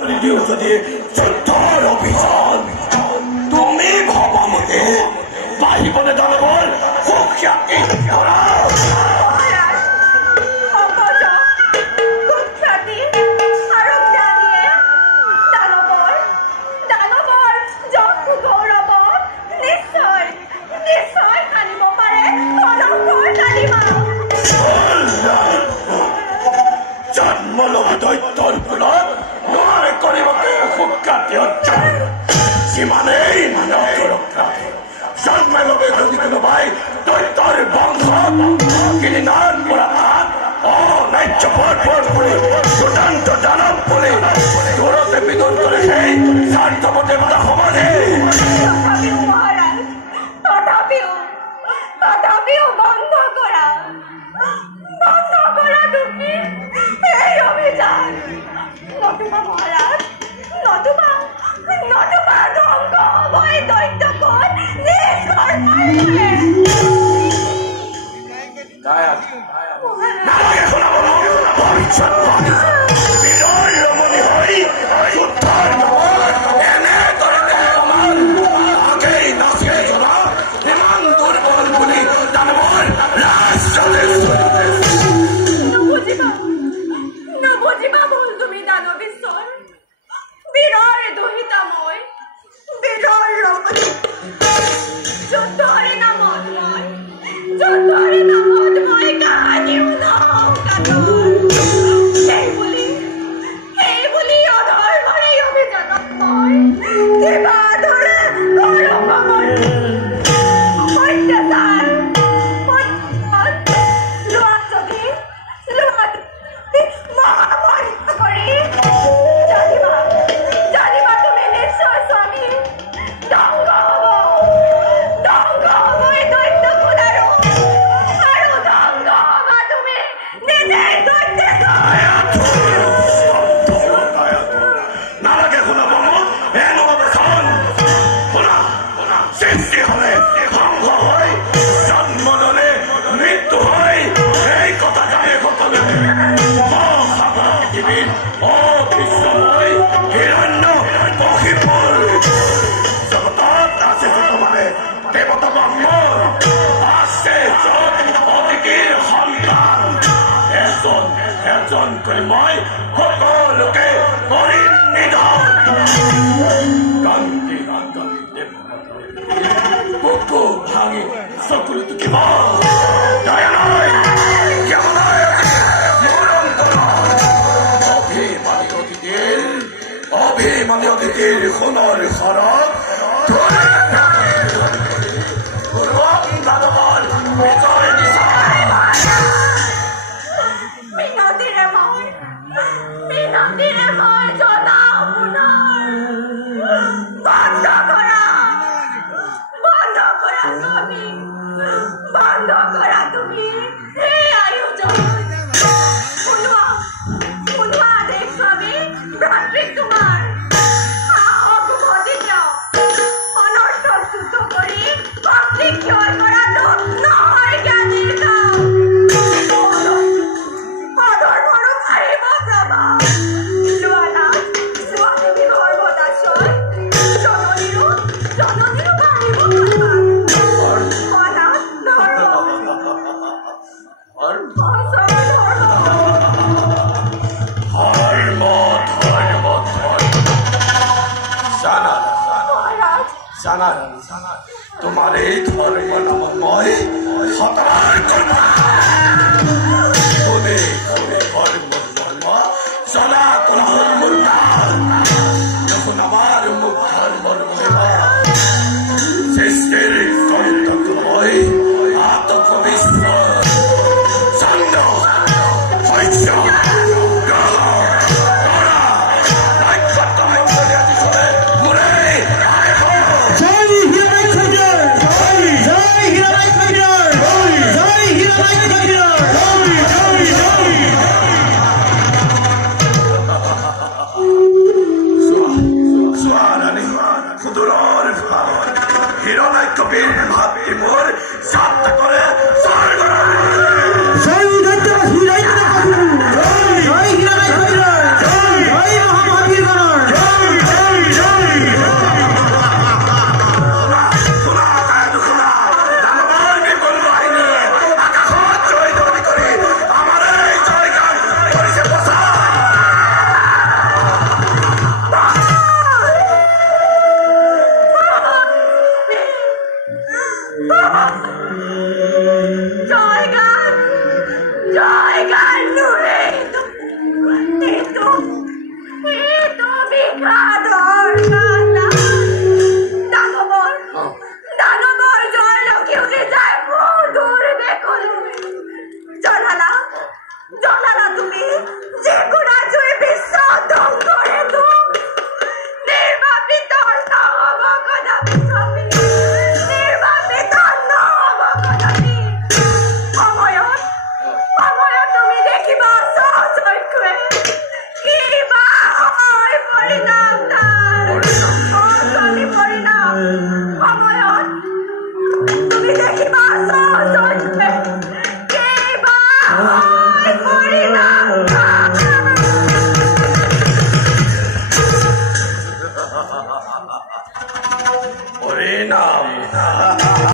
যদি যুদ্ধৰ অভিযান তুমি ভবা মতে পাৰিবনে দানৱৰ সুখ্যাতি কৰা দৈত্যৰ কুলত নোৱাৰে কৰিবকে সুখ্যাতি অৰ্জন সিমানেই মানৱ সুৰক্ষা জন্মে লগে যদি কোনোবাই দৈত্যৰ বংশ কিনিনাৰ পৰা অনাৰ্য পৰ বুলি চূড়ান্ত দানৱ বুলি দূৰতে বিদুৰ কৰে সেই স্বাৰ্থপতি মতা সমানে তথাপিও বন্ধ কৰা তুমি এই অভিযান নতুবা মহাৰাজ নতুবা ধ্বংস হবই দৈত্যকুল নিষ্কৰ মই সকলোকে বুকু ভাঙি চকুলো টুকিব অভিমানী অতিথিৰ সোণৰ ঘৰত তোমাৰ এই ধৰ্ম নাম মই সতৰাৰ কৰ্ম জনা কলাহৰ মুৰ্দা যখন আমাৰ মুখ ধৰ্মৰ মহিমা সৃষ্টিৰ কণ্ঠক লৈ আত্মবিশ্বাস চন্দ শস্য জয় Orina.